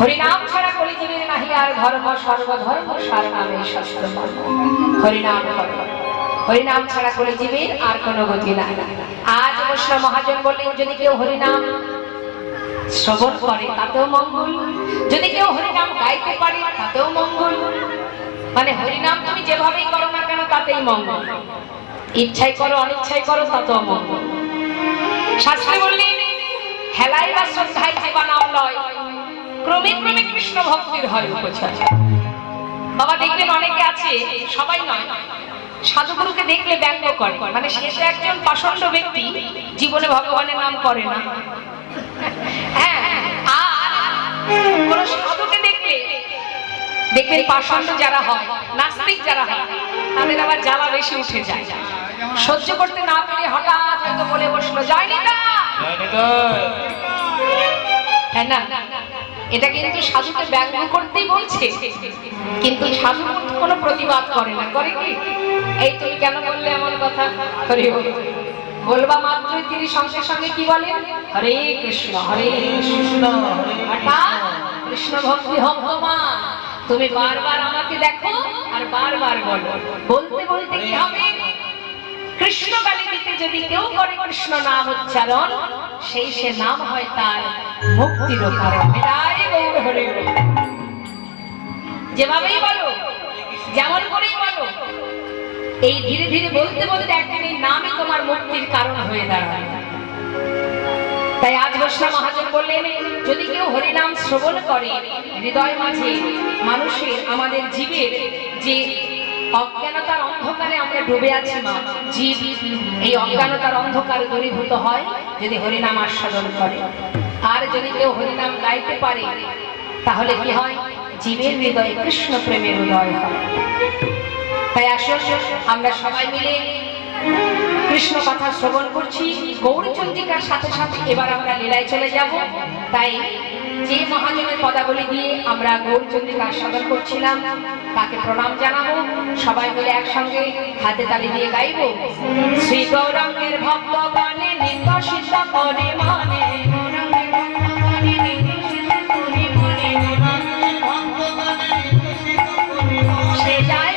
হরিনাম ছাড়া কলিজীবের নাহি আর ধর্ম, সর্বধর্ম সার নামে শাস্ত্র। হরিনাম হরিনাম ছাড়া কলিজীবের আর কোনো গতি নাই। আজ বৈষ্ণব মহাজন বললেন, যদি কেউ হরিনাম শ্রবণ করে তাতেও মঙ্গল, যদি কেউ হরিনাম গাইতে পারে তাতেও মঙ্গল। মানে হরিনাম তুমি যেভাবেই করো না কেন তাতেই মঙ্গল, ইচ্ছাই করো অনিচ্ছাই করো তাতেও মঙ্গল। শাস্ত্রে বললেন, হেলাই বা শ্রদ্ধায় যে বা নাম লয়, ক্রমে ক্রমে কৃষ্ণ ভক্তির হয় উপচয়। বাবা দেখবেন অনেকে আছে, সবাই নয়, সাধুগুরুকে দেখলে ব্যঙ্গ করে, মানে সে তো একজন পাষণ্ড ব্যক্তি, জীবনে ভগবানের নাম করে না। হ্যাঁ, আর কোন সাধুকে দেখলে দেখবেন পাষণ্ড যারা হয়, নাস্তিক যারা হয়, তাদের আবার জ্বালা বেশি উঠে যায়। সহ্য করতে না পেরে হঠাৎ হয়তো বলে বসলো, যায়নি না। হ্যাঁ না, এটা কিন্তু সাধুকে ব্যঙ্গ করতেই বলছে, কিন্তু সাধু কোনো প্রতিবাদ করে না। করে কি, এই তুমি কেন বললে এমন কথা, বলবা মাত্রই তিনি সঙ্গে সঙ্গে কি বলেন, হরে কৃষ্ণ হরে কৃষ্ণ, কৃষ্ণ ভক্তি হোক তোমার। তুমি বারবার আমাকে দেখো আর বারবার বলো, বলতে বলতে কি হবে, কৃষ্ণ গালি দিতে যদি কেউ করে কৃষ্ণ নাম উচ্চারণ, সেই সে নাম হয় তার মুক্তির কারণ। যেভাবেই বলো, যেমন করেই বলো, এই ধীরে ধীরে বলতে বলতে একদিন এই নামই তোমার মুক্তির কারণ হয়ে দাঁড়ায়। তাই আজ বৈষ্ণব মহাজন বললেন, যদি কেউ হরিনাম শ্রবণ করে, হৃদয় মাঝে মানুষের, আমাদের জীবের যে অজ্ঞানতার অন্ধকারে আমরা ডুবে আছি, মা জীব এই অজ্ঞানতার অন্ধকার দূরীভূত হয় যদি হরিনাম আস্বাদন করে। আর যদি কেউ হরিনাম গাইতে পারে, তাহলে কি হয়, জীবের হৃদয়ে কৃষ্ণ প্রেমের উদয় হয়। তাই আসুন আমরা সবাই মিলে কৃষ্ণ কথা শ্রবণ করছি, গৌরচন্দ্রিকার সাথে সাথে এবার আমরা লীলায় চলে যাব। তাই যে মহাজনের পদাবলী দিয়ে আমরা গৌরচন্দ্রিকা আস্বাদন করছিলাম, তাকে প্রণাম জানাবো। সবাই মিলে একসঙ্গে হাতে তালি দিয়ে গাইব, শ্রী গৌরাঙ্গের ভক্তগণে নিত্য সিদ্ধ করে মনে, সে যায়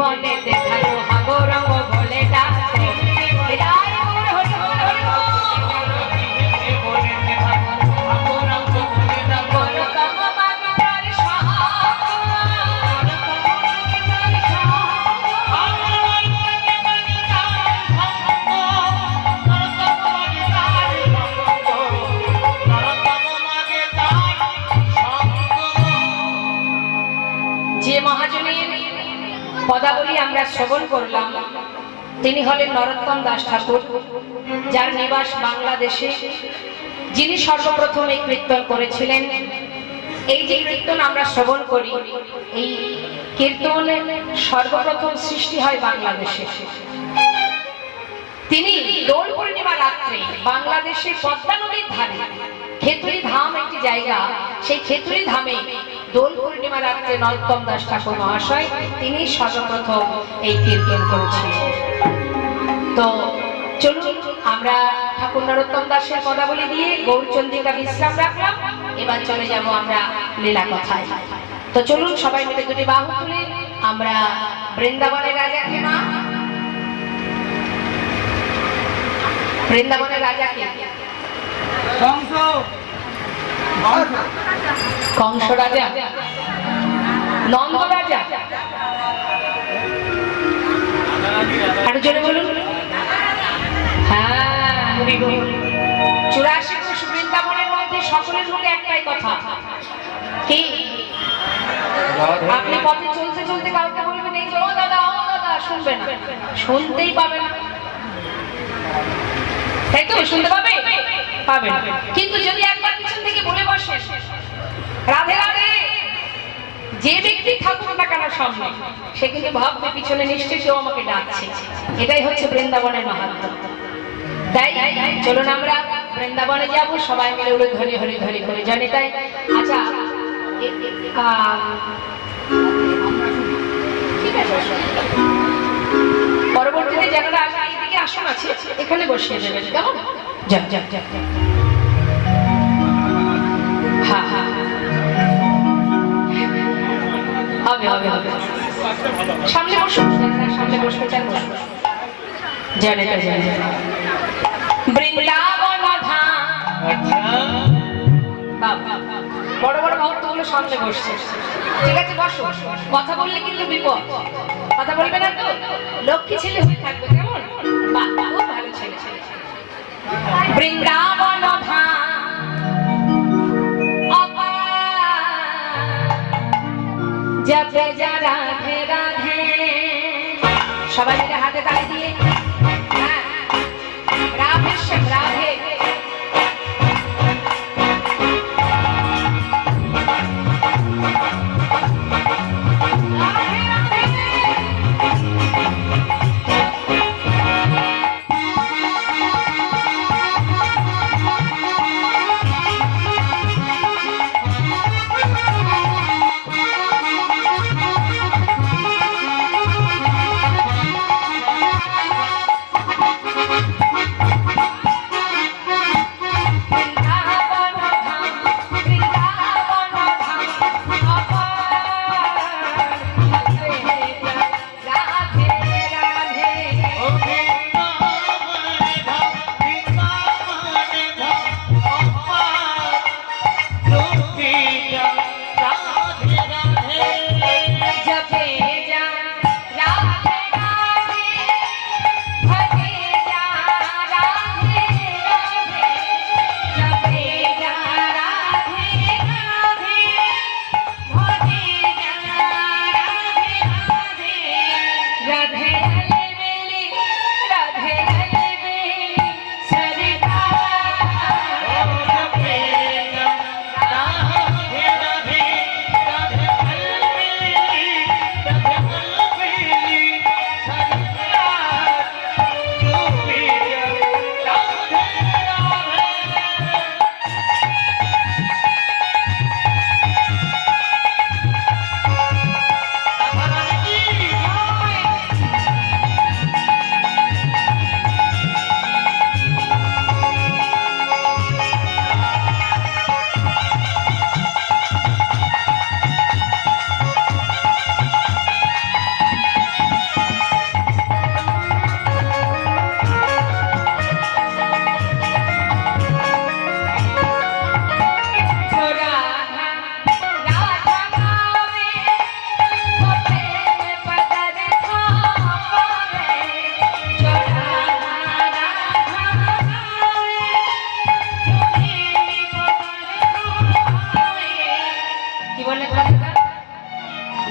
বলে দেখালো হাগরঙ্গ বলে ডাকো, যে মহাজনের পদাবলী আমরা শ্রবণ করলাম, তিনি হলেন নরোত্তম দাস ঠাকুর, যার নিবাস বাংলাদেশে, যিনি সর্বপ্রথম এই কীর্তন করেছিলেন। এই যে কীর্তন আমরা শ্রবণ করি, এই কীর্তন সর্বপ্রথম সৃষ্টি হয় বাংলাদেশে। তিনি দোল পূর্ণিমা রাত্রে বাংলাদেশে পদ্মা নদীর ধারে খেতুরি ধাম একটি জায়গা, সেই খেতুরি ধামে দোল পূর্ণিমা রাত্রে নরোত্তম দাস ঠাকুর মহাশয় তিনি সর্বপ্রথম এই কীর্তন করেছিলেন। তো চলুন আমরা ঠাকুর নরোত্তম দাসের পদাবলী দিয়ে গৌরচন্দ্রিকা বিশ্রাম রাখলাম, এবার চলে যাব আমরা লীলা কথায়। তো চলুন সবাই মিলে দুটি বাহু তুলে আমরা বৃন্দাবনের রাজাকে, না বৃন্দাবনের রাজাকে, কংস রাজা, নন্দ রাজা, আরো জোরে বলুন, হ্যাঁ 84 কোষ বৃন্দাবনের মধ্যে সকলের মুখে একটাই কথা, কি আপনি পথে চলতে চলতে কাউকে বলবেন এই যে ও দাদা শুনবে না, শুনতেই পাবে না, তাই তো? শুনতে পাবে পাবে, কিন্তু যদি একবার পিছন থেকে বলে বসে রাধে রাধে, যে ব্যক্তি থাকুক না কেন সামনে, সে কিন্তু ভাববে পিছনে নিশ্চয়ই কেউ আমাকে ডাকছে। এটাই হচ্ছে বৃন্দাবনের মাহাত্ম্য। তাই চলুন আমরা বৃন্দাবনে যাব, সবাই মিলে উড়ে ধরে ধরে ধরে করে জানি। তাই আচ্ছা, ঠিক আছে, পরবর্তীতে যারা এইদিকে আসন আছে এখানে বসিয়ে দেবেন, কেমন? যা যা যা, হ্যাঁ হ্যাঁ হবে হবে হবে, সামনে বসুন, সামনে বসতে চান বসুন। জানে বৃন্দাবন ধাম, বড় বড় ভক্তগুলো সামনে বসছে, ঠিক আছে বসো। কথা বললে কিন্তু বিপদ, কথা বলবে না তো, লক্ষ্মী ছেলে হয়ে থাকবে, কেমন? খুব ভালো ছেলে। বৃন্দাবন ধাম জপে যা রাধে রাধে, সবাই মিলে হাতে তালি দিয়ে রাধে শ্যাম রাধে।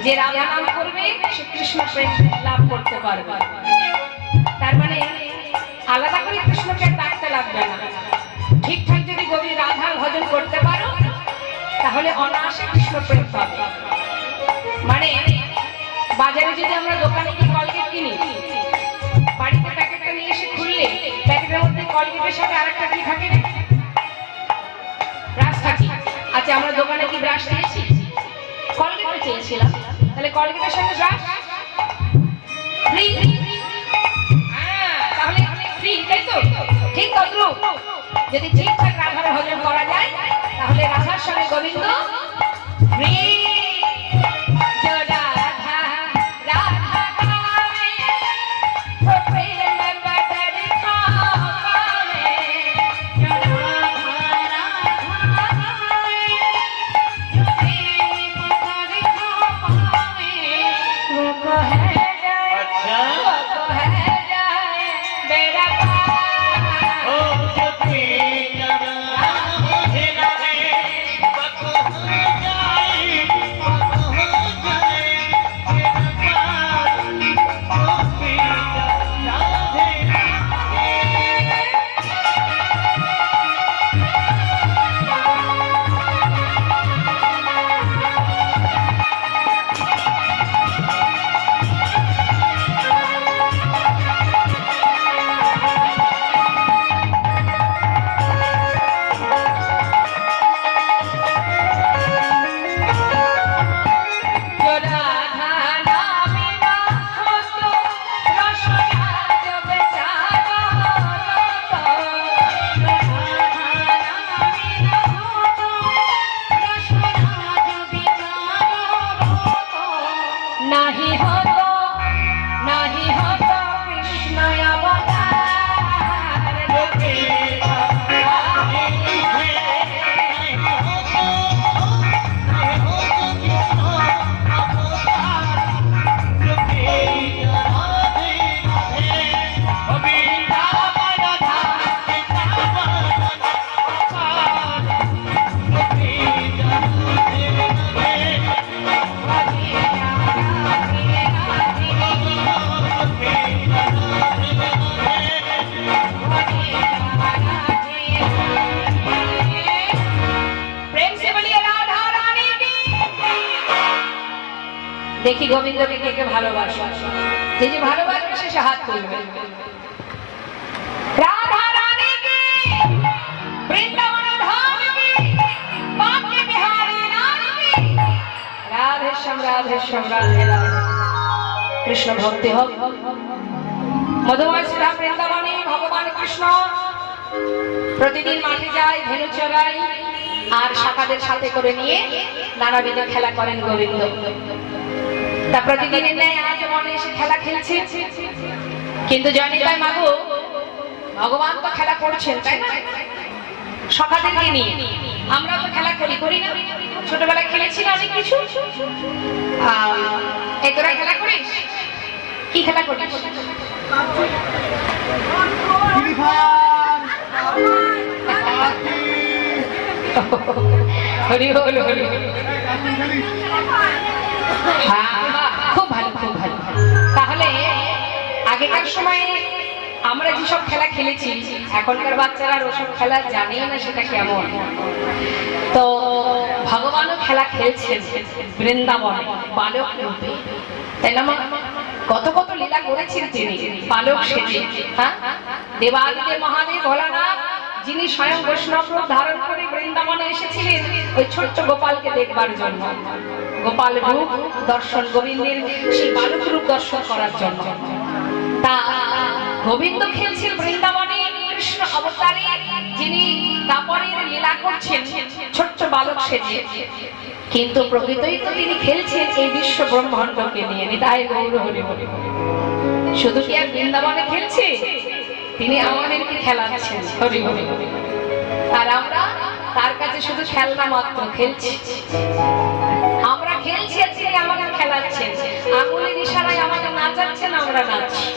যে রাধা নাম করবে সে কৃষ্ণ প্রেম লাভ করতে পারবে। তার মানে আলাদা করে কৃষ্ণকে ডাকতে লাগবে না, ঠিকঠাক যদি গভীর রাধা ভজন করতে পারো তাহলে অনায়াসে কৃষ্ণ প্রেম পাবে। মানে বাজারে যদি আমরা দোকানে গিয়ে কলগেট কিনি, বাড়িতে প্যাকেটটা নিয়ে এসে খুললে প্যাকেটের মধ্যে কলগেটের সাথে আরেকটা কি থাকে? ব্রাশ থাকে। আচ্ছা, আমরা দোকানে কি ব্রাশ দিয়েছি? কলগেট চেয়েছিলাম, তাহলে কলগেটের সাথে ব্রাশ ফ্রি, তাহলে ফ্রি, তাই তো? ঠিক তদ্রূপ যদি ঠিকঠাক রাধার ভজন করা যায় তাহলে রাধার সঙ্গে গোবিন্দ ফ্রি। अच्छा प्रेम से बोलिए राधा रानी की। देखी गोविंदকে কে কে ভালোবাসে, যে যে ভালোবাসে সে হাত তুলবে। राधा रानी की, वृंदावन धाम की, बांके बिहारी लाल की। राधे श्याम राधे श्याम राधे राधे। कृष्ण भक्ति हो मधुमय श्री वृंदावने भगवान कृष्ण प्रतिदिन माठे যায় ধেনু চড়ায় আর শাখাদের সাথে করে নিয়ে নানাবিধ খেলা করেন গোবিন্দ। তা প্রতিদিনের ন্যায় আজ মনে এসে খেলা খেলছে, কিন্তু জানি তাই মাগো ভগবান তো খেলা করছেন তাই না, সখাদেরকে নিয়ে। আমরা তো খেলা করি না, ছোটবেলায় খেলেছি না অনেক কিছু। এই তোরা খেলা করিস? কি খেলা করিস? হরি বল হরি। হ্যাঁ খুব ভালো খুব ভালো। তাহলে আগেকার সময়ে আমরা যেসব খেলা খেলেছি এখনকার বাচ্চারা ওসব খেলা জানেই না সেটা কেমন। তো ভগবানও খেলা খেলছেন বৃন্দাবনে বালক রূপে, তাই না মা? কত কত লীলা করেছেন তিনি বালক সেজে। হ্যাঁ, দেবাদিদেব মহাদেব ভোলানাথ যিনি স্বয়ং বৈষ্ণব রূপ ধারণ করে বৃন্দাবনে এসেছিলেন ওই ছোট্ট গোপালকে দেখবার জন্য, গোপাল রূপ দর্শন, গোবিন্দের সেই বালক রূপ দর্শন করার জন্য। তা গোবিন্দ খেলছেন বৃন্দাবনে কৃষ্ণ অবতারে, যিনি তারপরের লীলা করছেন ছোট্ট বালক সেজে, কিন্তু প্রকৃতই তো তিনি খেলছেন এই বিশ্ব ব্রহ্মাণ্ডকে নিয়ে। নিতাই গৌর হরি হরি। শুধু কি আর বৃন্দাবনে খেলছে, তিনি আমাদেরকে খেলাচ্ছেন হরি হরি। আর আমরা তার কাছে শুধু খেলনা মাত্র খেলছি। আমরা খেলছি আর তিনি আমাদের খেলাচ্ছেন, আঙুলের ইশারায় আমাদের নাচাচ্ছেন, আমরা নাচছি।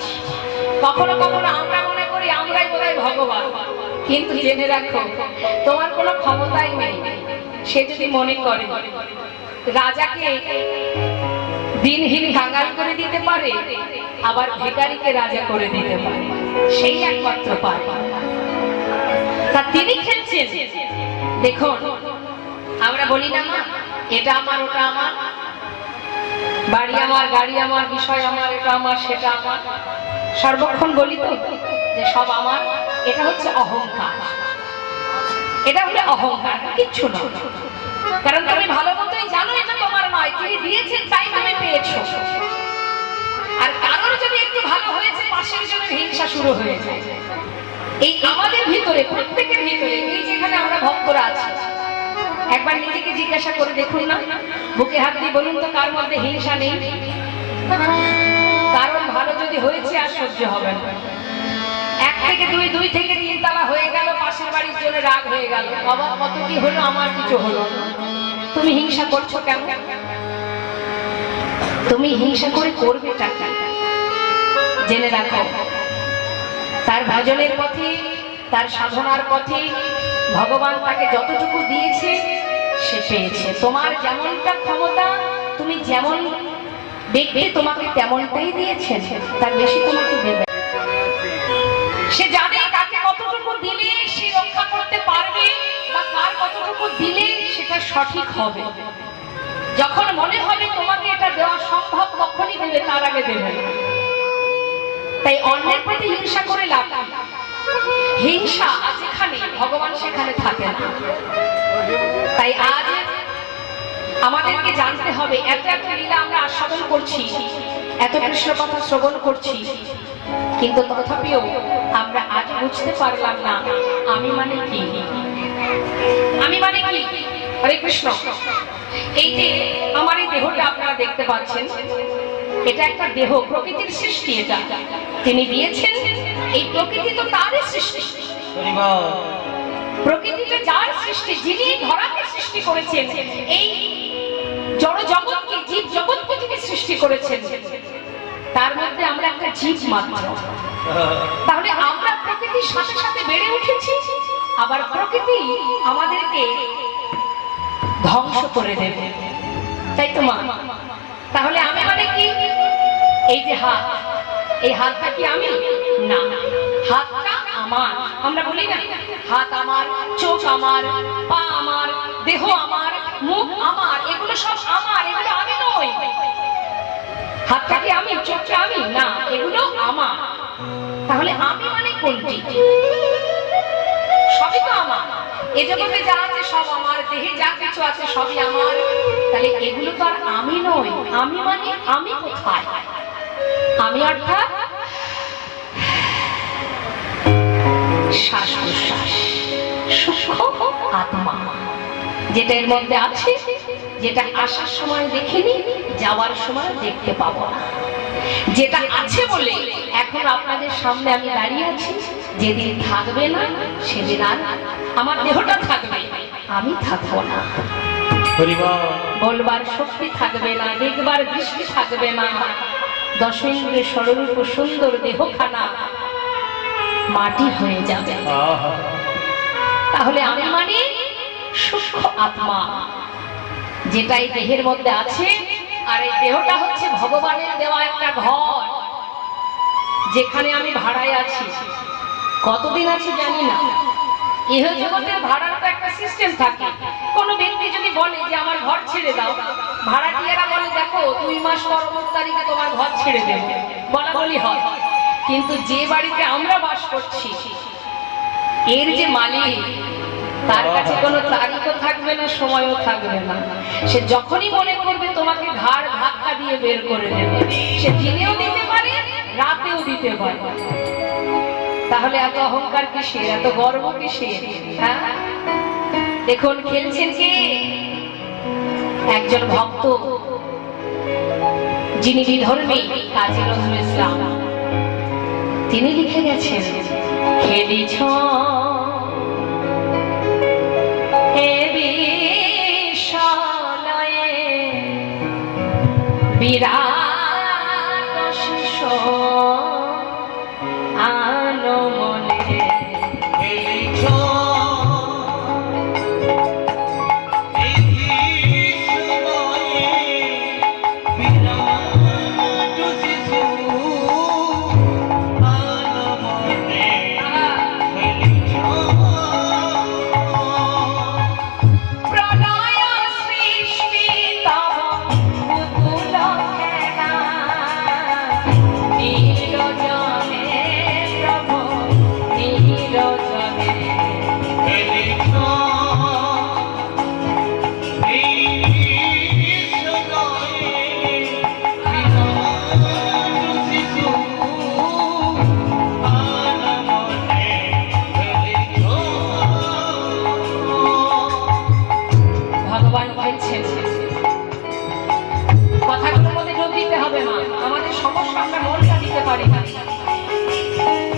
কখনো কখনো আমরা মনে করি আমরাই বোধহয় ভগবান, কিন্তু জেনে রাখো তোমার কোনো ক্ষমতাই নেই। সে যদি মনে করে রাজাকে দিনহীন কাঙ্গাল করে দিতে পারে, আবার ভিখারিকে রাজা করে দিতে পারে, সেই একমাত্র পারে। তা তিনি খেলছেন। দেখুন আমরা বলি না মা এটা আমার ওটা আমার, বাড়ি আমার গাড়ি আমার, বিষয় আমার, এটা আমার সেটা আমার, সর্বক্ষণ বলি তো যে সব আমার। এটা হচ্ছে অহংকার, এটা হলো অহংকার, কিচ্ছু না। কারণ তুমি ভালো মতোই জানো এটা তোমার নয়, তিনি দিয়েছেন তাই তুমি পেয়েছো। আর কারোর যদি একটু ভালো হয়েছে পাশের জনের হিংসা শুরু হয়ে যায়। এই আমাদের ভিতরে প্রত্যেকের ভিতরে, এই যেখানে আমরা ভক্তরা আছি, একবার নিজেকে জিজ্ঞাসা করে দেখুন না, বুকে হাত দিয়ে বলুন তো কার মধ্যে হিংসা নেই? কারণ ভালো যদি হয়েছে আর সহ্য হবে না। এক থেকে দুই, দুই থেকে তিন তালা হয়ে গেল, পাশের বাড়ির জন্য রাগ হয়ে গেল, বাবা কত কি হলো আমার কিছু হলো, তুমি হিংসা করছো কেন? তুমি হিংসা করে করবে টাকা জেনে রাখো। তার ভজনের পথে, তার সাধনার পথে ভগবান তাকে যতটুকু দিয়েছে সে পেয়েছে। তোমার যেমনটা ক্ষমতা, তুমি যেমন দেখবে তোমাকে তেমনটাই দিয়েছেন, তার বেশি তোমাকে দেবে। সে জানে কাকে কতটুকু দিলে সে রক্ষা করতে পারবে, বা কার কতটুকু দিলে সেটা সঠিক হবে। যখন মনে হবে তোমাকে এটা দেওয়া সম্ভব তখনই দেবে, তার আগে দেবে। তাই অন্যের প্রতি হিংসা করে লাভ নেই। হিংসা যেখানে ভগবান সেখানে থাকে না। তাই আজ আমাদেরকে জানতে হবে, এত এত লীলা আমরা আস্বাদন করছি, এত কৃষ্ণ কথা শ্রবণ করছি, কিন্তু তথাপিও আমরা আজ বুঝতে পারলাম না আমি মানে কি, আমি মানে কি। হরে কৃষ্ণ। এই যে আমার এই দেহটা আপনারা দেখতে পাচ্ছেন, এটা একটা দেহ, প্রকৃতির সৃষ্টি। এটা তিনি দিয়েছেন, এই প্রকৃতি তো তারই সৃষ্টি। প্রকৃতিটা যার সৃষ্টি, যিনি ধরাকে সৃষ্টি করেছেন, এই জড় জগৎকে, জীব জগৎকে যিনি সৃষ্টি করেছেন, তার মধ্যে আমরা একটা জীব মাত্র। তাহলে আমরা প্রকৃতির সাথে সাথে বেড়ে উঠেছি, আবার প্রকৃতি আমাদেরকে ধ্বংস করে দেবে, তাই তো মা? তাহলে আমি মানে কি? এই যে হাত, এই হাতটা কি আমি? না, হাতটা আমার। আমরা বলি না হাত আমার, চোখ আমার, পা আমার, দেহ আমার, মুখ আমার, এগুলো সব আমার, এগুলো আমি নই। হাতটা কি আমি, চোখটা আমি? না, এগুলো আমার। তাহলে আমি মানে কোনটি? সবই তো আমার। এ জগতে যা আছে সব আমার, দেহে যা কিছু আছে সবই আমার। তাহলে এগুলো তো আর আমি নই। আমি মানে আমি কোথায়? আমি অর্থাৎ শ্বাস প্রশ্বাস, সূক্ষ্ম আত্মা, যেটা এর মধ্যে আছে, যেটা আসার সময় দেখিনি, যাওয়ার সময় দেখতে পাবো না, যেটা আছে বলে এখন আপনাদের সামনে আমি দাঁড়িয়ে আছি। যেদিন থাকবে না সেদিন আর আমার দেহটা থাকবে, আমি থাকবো না। বলবার শক্তি থাকবে না, দেখবার দৃষ্টি থাকবে না, দশেন্দ্রের স্বরূপ সুন্দর দেহখানা মাটি হয়ে যাবে। তাহলে আমি মানে সূক্ষ্ম আত্মা, যেটা এই দেহের মধ্যে আছে। আর এই দেহটা হচ্ছে ভগবানের দেওয়া একটা ঘর, যেখানে আমি ভাড়ায় আছি। কতদিন আছি জানি না। ইহ জগতের ভাড়ার তো একটা সিস্টেম থাকে। কোনো ব্যক্তি যদি বলে যে আমার ঘর ছেড়ে দাও, ভাড়াটিয়ারা বলে দেখো 2 মাস পর অমুক তারিখে তোমার ঘর ছেড়ে দেব, বলা বলি হয়। কিন্তু যে বাড়িতে আমরা বাস করছি, এর যে মালিক, তার কাছে কোনো তারিখও থাকবে না, সময়ও থাকবে না। সে যখনই মনে করবে তোমাকে ঘাড় ধাক্কা দিয়ে বের করে দেবে। সে দিনেও দিতে পারে, রাতেও দিতে পারে। তাহলে এত অহংকার কিসের, এত গর্ব কিসের? হ্যাঁ, দেখুন খেলছেন কে? একজন ভক্ত, যিনি বিধর্মী, কাজী নজরুল ইসলাম। তিনি লিখে গেছেন, খেলিছ হে বিশ্বলয়ে বিরাট শিষ আনমনে, খেলিছ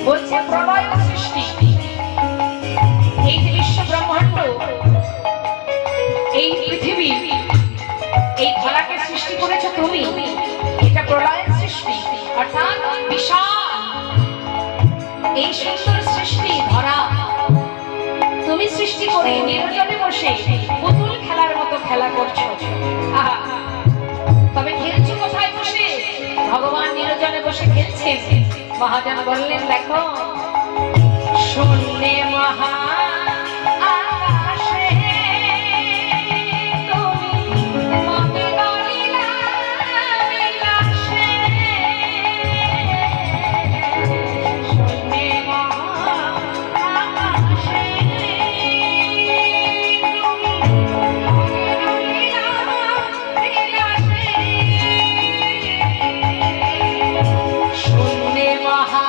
বলছে প্রলয় সৃষ্টি। এই যে বিশ্ব ব্রহ্মাণ্ড, এই পৃথিবী, এই ধরাকে সৃষ্টি করেছো তুমি। এটা প্রলয়ের সৃষ্টি, অর্থাৎ বিশাল এই সুন্দর সৃষ্টি ধরা তুমি সৃষ্টি করে নির্জনে বসে পুতুল খেলার মতো খেলা করছো। তবে খেলছো কোথায় বসে? ভগবান নির্জনে বসে খেলছেন। মহাজন বললেন দেখো শূন্যে মহা আকাশে তুমি মতে গলিলা বিলাসে, শূন্যে মহা আকাশে তুমি মতে গলিলা বিলাসে, শূন্যে মহা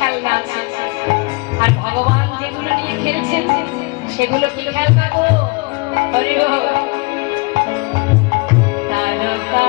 খেলনা আছে, আর ভগবান যেগুলো নিয়ে খেলছেন সেগুলো কি খেলনা গো? হরি বল। তারকা